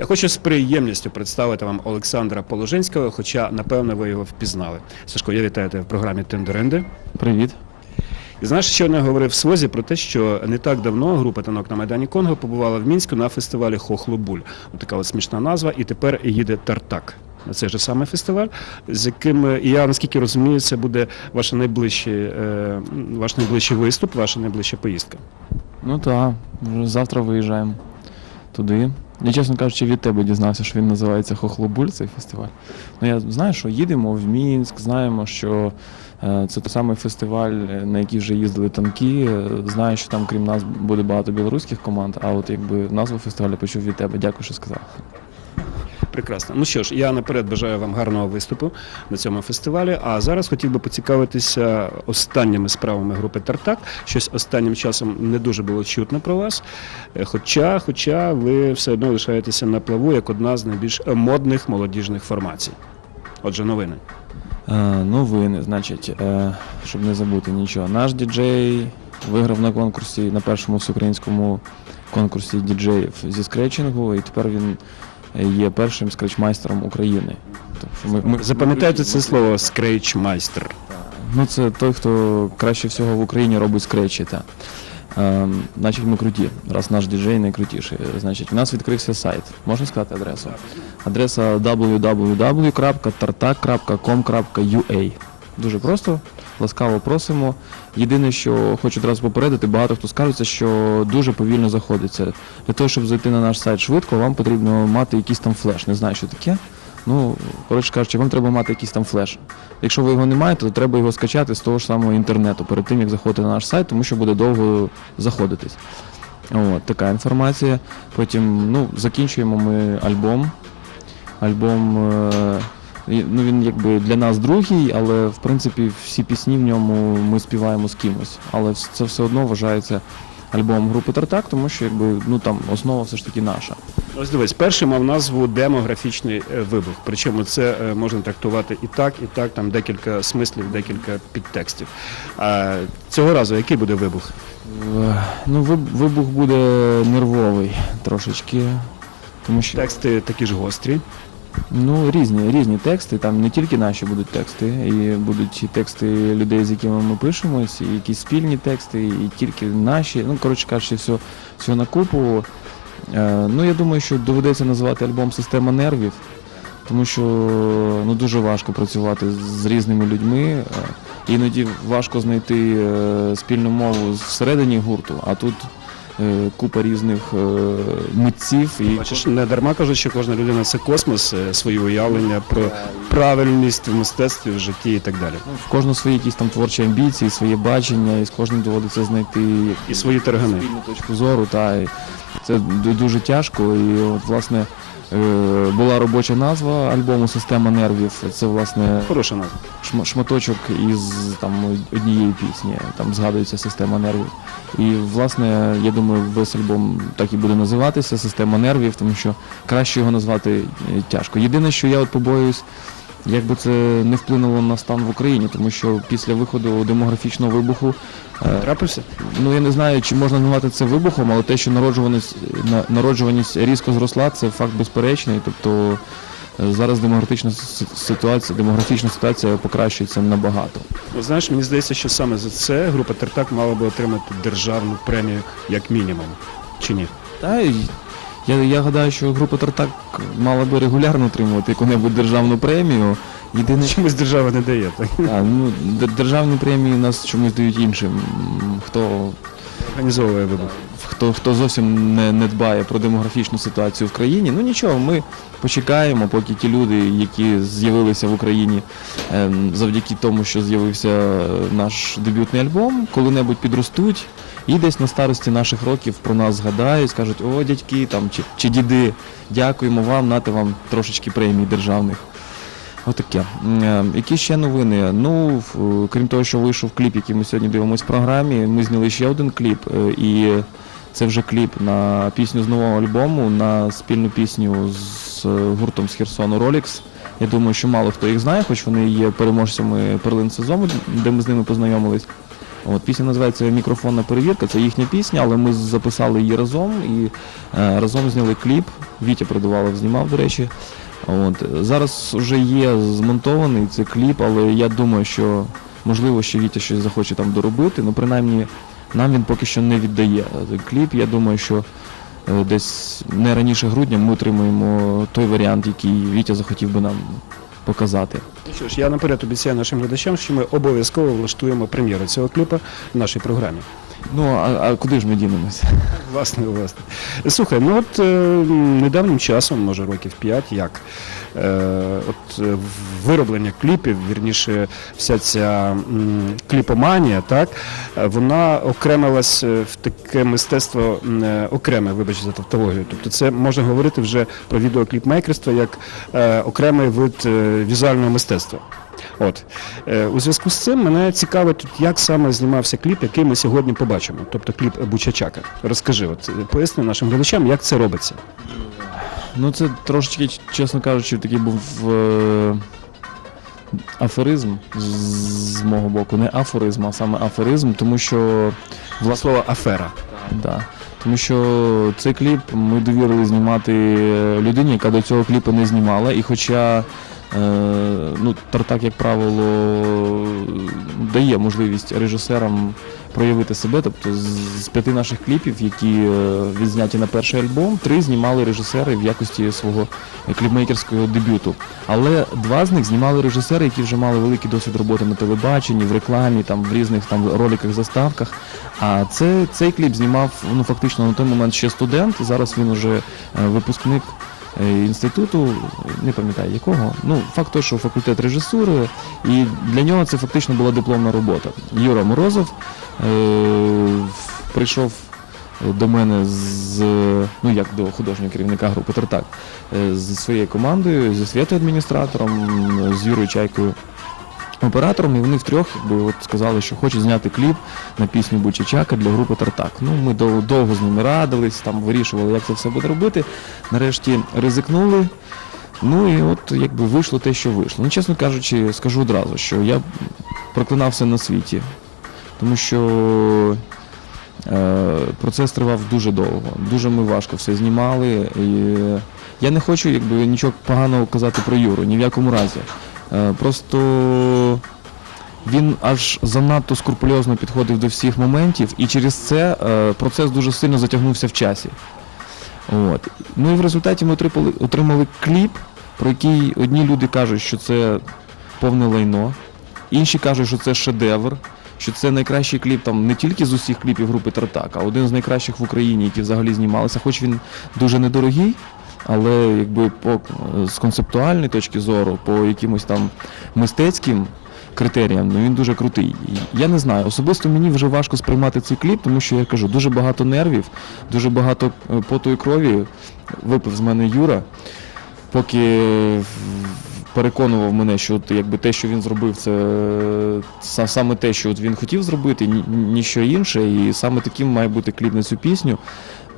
Я хочу з приємністю представити вам Олександра Положинського, хоча, напевно, ви його впізнали. Сашко, я вітаю тебе в програмі Тендеренди. Привіт. І знаєш, що я говорив в Свозі про те, що не так давно група танок на Майдані Конго побувала в Мінську на фестивалі Хохлобуль. Така от смішна назва, і тепер їде Тартак. На цей же самий фестиваль, з яким я наскільки розумію, це буде ваш найближчий, е, ваш найближчий виступ, ваша найближча поїздка. Ну так, завтра виїжджаємо туди. Я, чесно кажучи, від тебе дізнався, що він називається Хохлобуль, цей фестиваль. Ну я знаю, що їдемо в Мінськ, знаємо, що е, це той самий фестиваль, е, на який вже їздили танки. Е, Знаю, що там крім нас буде багато білоруських команд, а от якби назву фестивалю почув від тебе. Дякую, що сказав. Прекрасно. Ну що ж, я наперед бажаю вам гарного виступу на цьому фестивалі. А зараз хотів би поцікавитися останніми справами групи Тартак. Щось останнім часом не дуже було чутно про вас. Е, Хоча, хоча ви все одно лишаєтеся на плаву як одна з найбільш модних молодіжних формацій. Отже, новини. Е, новини, значить, е, щоб не забути нічого. Наш діджей виграв на конкурсі, на першому всеукраїнському конкурсі діджеїв зі скретчингу, і тепер він є першим скретчмайстером України. Тобто ми, ми, Запам'ятайте це слово скрейч-майстер. Ну, це той, хто краще всього в Україні робить скретчі. Та. Ем, значить, ми круті, раз наш діджей найкрутіший. Значить, у нас відкрився сайт. Можна сказати адресу? Адреса www.tartak.com.ua Дуже просто, ласкаво просимо. Єдине, що хочу одразу попередити, багато хто скаржиться, що дуже повільно заходиться. Для того, щоб зайти на наш сайт швидко, вам потрібно мати якийсь там флеш. Не знаю, що таке. Ну, коротше кажучи, вам треба мати якийсь там флеш. Якщо ви його не маєте, то треба його скачати з того ж самого інтернету перед тим, як заходити на наш сайт, тому що буде довго заходитись. От, така інформація. Потім ну, закінчуємо ми альбом. Альбом, е, ну, він якби для нас другий, але в принципі всі пісні в ньому ми співаємо з кимось. Але це все одно вважається альбомом групи Тартак, тому що якби, ну, там, основа все ж таки наша. Ось дивись, перший мав назву демографічний е, вибух. Причому це е, можна трактувати і так, і так, там декілька смислів, декілька підтекстів. А цього разу який буде вибух? Ну, вибух буде нервовий трошечки. Тому що Тексти такі ж гострі. Ну, різні, різні тексти, там не тільки наші будуть тексти, і будуть і тексти людей, з якими ми пишемось, і якісь спільні тексти, і тільки наші. Ну, коротше кажучи, все, все на купу. Е, ну, я думаю, що доведеться називати альбом Система нервів, тому що ну, дуже важко працювати з різними людьми. Е, іноді важко знайти е, спільну мову всередині гурту, а тут купа різних е, митців і Бачиш, не дарма кажуть, що кожна людина це космос, е, свої уявлення про правильність в мистецтві, в житті і так далі. Ну, в кожного свої якісь там творчі амбіції, своє бачення, і з кожним доводиться знайти І свої таргани. спільну точку зору. Та і це дуже тяжко. І от власне е, була робоча назва альбому Система нервів. Це власне Хороша назва. шматочок із там однієї пісні. Там згадується система нервів. І власне, я думаю, весь альбом так і буде називатися Система нервів, тому що краще його назвати е, тяжко. Єдине, що я от побоююсь. Як би це не вплинуло на стан в Україні, тому що після виходу демографічного вибуху, е, Трапився? ну я не знаю, чи можна назвати це вибухом, але те, що народжуваність, на- народжуваність різко зросла, це факт безперечний. Тобто е, зараз демографічна ситуація, демографічна ситуація покращується набагато. Ну, знаєш, мені здається, що саме за це група Тертак мала би отримати державну премію як мінімум. Чи ні? Та я, я гадаю, що група Тартак мала би регулярно отримувати яку-небудь державну премію. Єдине, Чомусь держава не дає. Так? а, ну, державні премії нас чомусь дають іншим. Хто Організовує вибух. хто, хто зовсім не, не дбає про демографічну ситуацію в країні. Ну нічого, ми почекаємо, поки ті люди, які з'явилися в Україні ем, завдяки тому, що з'явився наш дебютний альбом, коли-небудь підростуть. І десь на старості наших років про нас згадають, скажуть, о, дядьки там чи, чи діди, дякуємо вам, нате вам трошечки премій державних. Отаке. Е, Які ще новини? Ну, крім того, що вийшов кліп, який ми сьогодні дивимося в програмі, ми зняли ще один кліп, е, і це вже кліп на пісню з нового альбому, на спільну пісню з е, гуртом з Херсону Rolex. Я думаю, що мало хто їх знає, хоч вони є переможцями перлин сезону, де ми з ними познайомились. От пісня називається Мікрофонна перевірка. Це їхня пісня, але ми записали її разом і е, разом зняли кліп. Вітя Придувалов знімав, до речі. От зараз вже є змонтований цей кліп, але я думаю, що можливо, що Вітя щось захоче там доробити. Ну, принаймні, нам він поки що не віддає цей кліп. Я думаю, що е, десь не раніше грудня ми отримаємо той варіант, який Вітя захотів би нам показати. Ну що ж, я наперед обіцяю нашим глядачам, що ми обов'язково влаштуємо прем'єру цього кліпа в нашій програмі. Ну а, а куди ж ми дінемося? Власне, власне. Слухай, ну от е, недавнім часом, може років 5, як е, от е, вироблення кліпів, вірніше, вся ця м, кліпоманія, так, е, вона окремилась е, в таке мистецтво е, окреме, вибач за тавтологію. Тобто це можна говорити вже про відеокліпмейкерство як е, окремий вид е, візуального мистецтва. От е, у зв'язку з цим мене цікавить, як саме знімався кліп, який ми сьогодні побачимо, тобто кліп Бучачака. Розкажи, от е, поясни нашим глядачам, як це робиться. Ну це трошечки, чесно кажучи, такий був е, аферизм з, з мого боку. Не афоризм, а саме аферизм, тому що Власне слово афера. Да. Тому що цей кліп ми довірили знімати людині, яка до цього кліпу не знімала. І хоча ну, Тартак, як правило, дає можливість режисерам проявити себе. Тобто з, п'яти наших кліпів, які е, відзняті на перший альбом, три знімали режисери в якості свого кліпмейкерського дебюту. Але два з них знімали режисери, які вже мали великий досвід роботи на телебаченні, в рекламі, там в різних там роликах, заставках. А це, цей кліп знімав ну фактично на той момент ще студент. Зараз він уже е, випускник е, інституту, не пам'ятаю якого. Ну, факт той, що факультет режисури, і для нього це фактично була дипломна робота. Юра Морозов е, прийшов до мене з ну як до художнього керівника групи Тартак з зі своєю командою, зі Святою адміністратором, з Юрою Чайкою оператором, і вони втрьох якби, от сказали, що хочуть зняти кліп на пісню Бучачака для групи Тартак. Ну, ми дов- довго з ними радились, там вирішували, як це все буде робити. Нарешті ризикнули. Ну і от якби вийшло те, що вийшло. Ну, чесно кажучи, скажу одразу, що я проклинав все на світі, тому що е, процес тривав дуже довго, дуже ми важко все знімали. І я не хочу якби, нічого поганого казати про Юру, ні в якому разі. Е, Просто він аж занадто скрупульозно підходив до всіх моментів, і через це е, процес дуже сильно затягнувся в часі. От. Ну і в результаті ми отримали, отримали кліп, про який одні люди кажуть, що це повне лайно, інші кажуть, що це шедевр, що це найкращий кліп там не тільки з усіх кліпів групи Тартак, а один з найкращих в Україні, які взагалі знімалися, хоч він дуже недорогий. Але якби по з концептуальної точки зору, по якимось там мистецьким критеріям, ну він дуже крутий. Я не знаю, особисто мені вже важко сприймати цей кліп, тому що я кажу, дуже багато нервів, дуже багато е, поту і крові випив з мене Юра, поки переконував мене, що от, якби те, що він зробив, це саме те, що от він хотів зробити, ні, ніщо інше, і саме таким має бути кліп на цю пісню.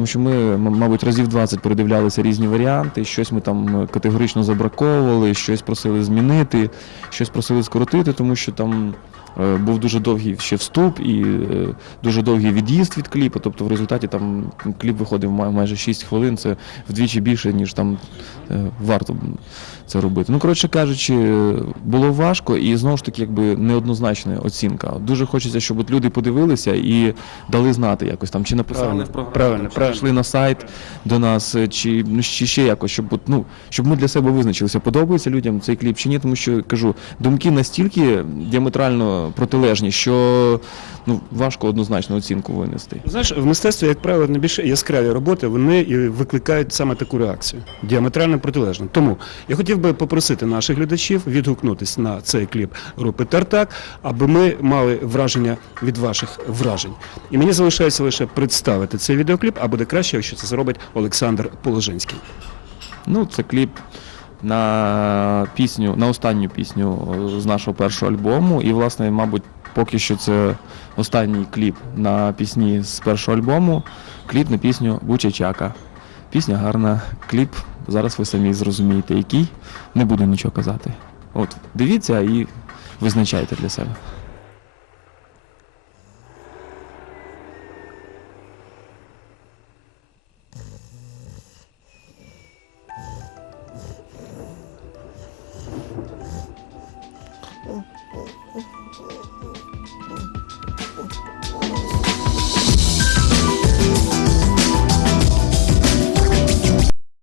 Тому що ми, мабуть, разів 20 передивлялися різні варіанти, щось ми там категорично забраковували, щось просили змінити, щось просили скоротити, тому що там е, був дуже довгий ще вступ і е, дуже довгий від'їзд від кліпу. Тобто в результаті там кліп виходив майже 6 хвилин, це вдвічі більше, ніж там е, варто це робити. Ну, коротше кажучи, було важко і знову ж таки, якби неоднозначна оцінка. Дуже хочеться, щоб от люди подивилися і дали знати якось там, чи написали Правильно, в правильно, чи прийшли на сайт до нас, е, чи, ну, чи ще якось, щоб от, ну, щоб ми для себе визначилися, подобається людям цей кліп чи ні, тому що кажу, думки настільки діаметрально протилежні, що ну, важко однозначно оцінку винести. Знаєш, в мистецтві, як правило, найбільш яскраві роботи вони і викликають саме таку реакцію, діаметрально протилежну. Тому я хотів би попросити наших глядачів відгукнутись на цей кліп групи Тартак, аби ми мали враження від ваших вражень. І мені залишається лише представити цей відеокліп, а буде краще, якщо це зробить Олександр Положинський. Ну, це кліп на пісню, на останню пісню е, з нашого першого альбому. І, власне, мабуть, поки що це останній кліп на пісні з першого альбому. Кліп на пісню Бучачака. Пісня гарна, кліп. Зараз ви самі зрозумієте, який. Не буду нічого казати. От, дивіться і визначайте для себе.